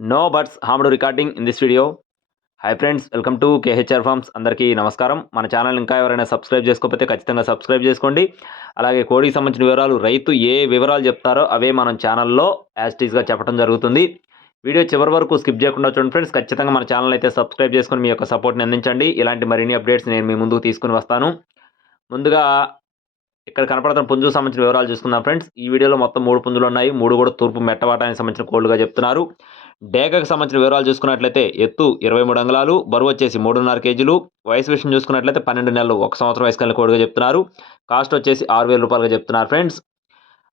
No birds harmed recording in this video. Hi friends, welcome to KHR farms. అందరికీ నమస్కారం. మన channel ఇంకా ఎవరైనా సబ్స్క్రైబ్ చేసుకోకపోతే ఖచ్చితంగా సబ్స్క్రైబ్ చేసుకోండి. అలాగే కోడికి సంబంధించిన వివరాలు, రైతు ఏ వివరాలు చెప్తారో అవే మనం ఛానల్లో యాజ్ టీజ్గా చెప్పడం జరుగుతుంది. వీడియో చివరి వరకు స్కిప్ చేయకుండా చూడండి ఫ్రెండ్స్. ఖచ్చితంగా మన ఛానల్ అయితే సబ్స్క్రైబ్ చేసుకొని మీ యొక్క సపోర్ట్ని అందించండి. ఇలాంటి మరిన్ని అప్డేట్స్ నేను మీ ముందుకు తీసుకుని వస్తాను. ముందుగా ఇక్కడ కనపడుతున్న పుంజుకు సంబంధించిన వివరాలు చూసుకుందాం ఫ్రెండ్స్. ఈ వీడియోలో మొత్తం 3 పుంజులు ఉన్నాయి. 3 కూడా తూర్పు మెట్టవాటానికి సంబంధించిన కోళ్లుగా చెప్తున్నారు. డేగకు సంబంధించిన వివరాలు చూసుకున్నట్లయితే ఎత్తు 23 అంగుళాలు, బరువు వచ్చేసి 3.5 కేజీలు. వయసు విషయం చూసుకున్నట్లయితే 12 నెలలు, 1 సంవత్సరం వయసు కలిగిన కోడిగా చెప్తున్నారు. కాస్ట్ వచ్చేసి 6,000 రూపాయలుగా చెప్తున్నారు ఫ్రెండ్స్.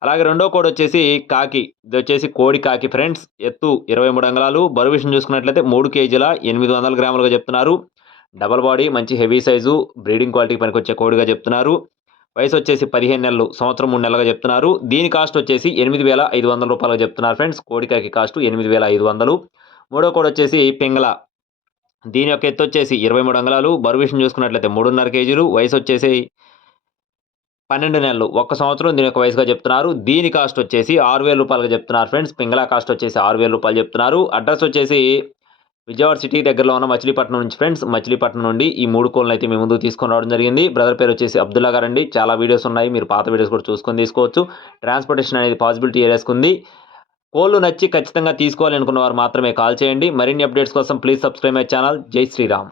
అలాగే రెండో కోడి వచ్చేసి కాకి. ఇది వచ్చేసి కోడి కాకి ఫ్రెండ్స్. ఎత్తు 23 అంగుళాలు, బరువు విషయం చూసుకున్నట్లయితే 3 కేజీల 800 గ్రాములుగా చెప్తున్నారు. డబల్ బాడీ, మంచి హెవీ సైజు, బ్రీడింగ్ క్వాలిటీకి పనికొచ్చే కోడిగా చెప్తున్నారు. వయసు వచ్చేసి 15 నెలలు, సంవత్సరం 3 నెలలుగా చెప్తున్నారు. దీని కాస్ట్ వచ్చేసి 8,500 రూపాయలుగా చెప్తున్నారు ఫ్రెండ్స్. కోడికాకి కాస్ట్ 8,500. మూడో కోడి వచ్చేసి పింగళ. దీని యొక్క ఎత్తు వచ్చేసి 23 అంగుళాలు, బరువు విషయం చూసుకున్నట్లయితే 3.5 కేజీలు. వయసు వచ్చేసి 12 నెలలు, 1 సంవత్సరం దీని యొక్క వయసుగా చెప్తున్నారు. దీని కాస్ట్ వచ్చేసి 6,000 రూపాయలుగా చెప్తున్నారు ఫ్రెండ్స్. పింగళ కాస్ట్ వచ్చేసి 6,000 రూపాయలు చెప్తున్నారు. అడ్రస్ వచ్చేసి విజయవాడ సిటీ దగ్గరలో ఉన్న మచిలీపట్నం నుంచి ఫ్రెండ్స్. మచిలీపట్నం నుండి ఈ 3 కోళ్ళను అయితే మీ ముందుకు తీసుకొని రావడం జరిగింది. బ్రదర్ పేరు వచ్చేసి అబ్దుల్లా గారండి. చాలా వీడియోస్ ఉన్నాయి, మీరు పాత వీడియోస్ కూడా చూసుకొని తీసుకోవచ్చు. ట్రాన్స్పోర్టేషన్ అనేది పాసిబిలిటీ ఏరియాస్కి ఉంది. కోళ్ళు నచ్చి ఖచ్చితంగా తీసుకోవాలి అనుకున్న వారు మాత్రమే కాల్ చేయండి. మరిన్ని అప్డేట్స్ కోసం ప్లీజ్ సబ్స్క్రైబ్ మై ఛానల్. జై శ్రీరామ్.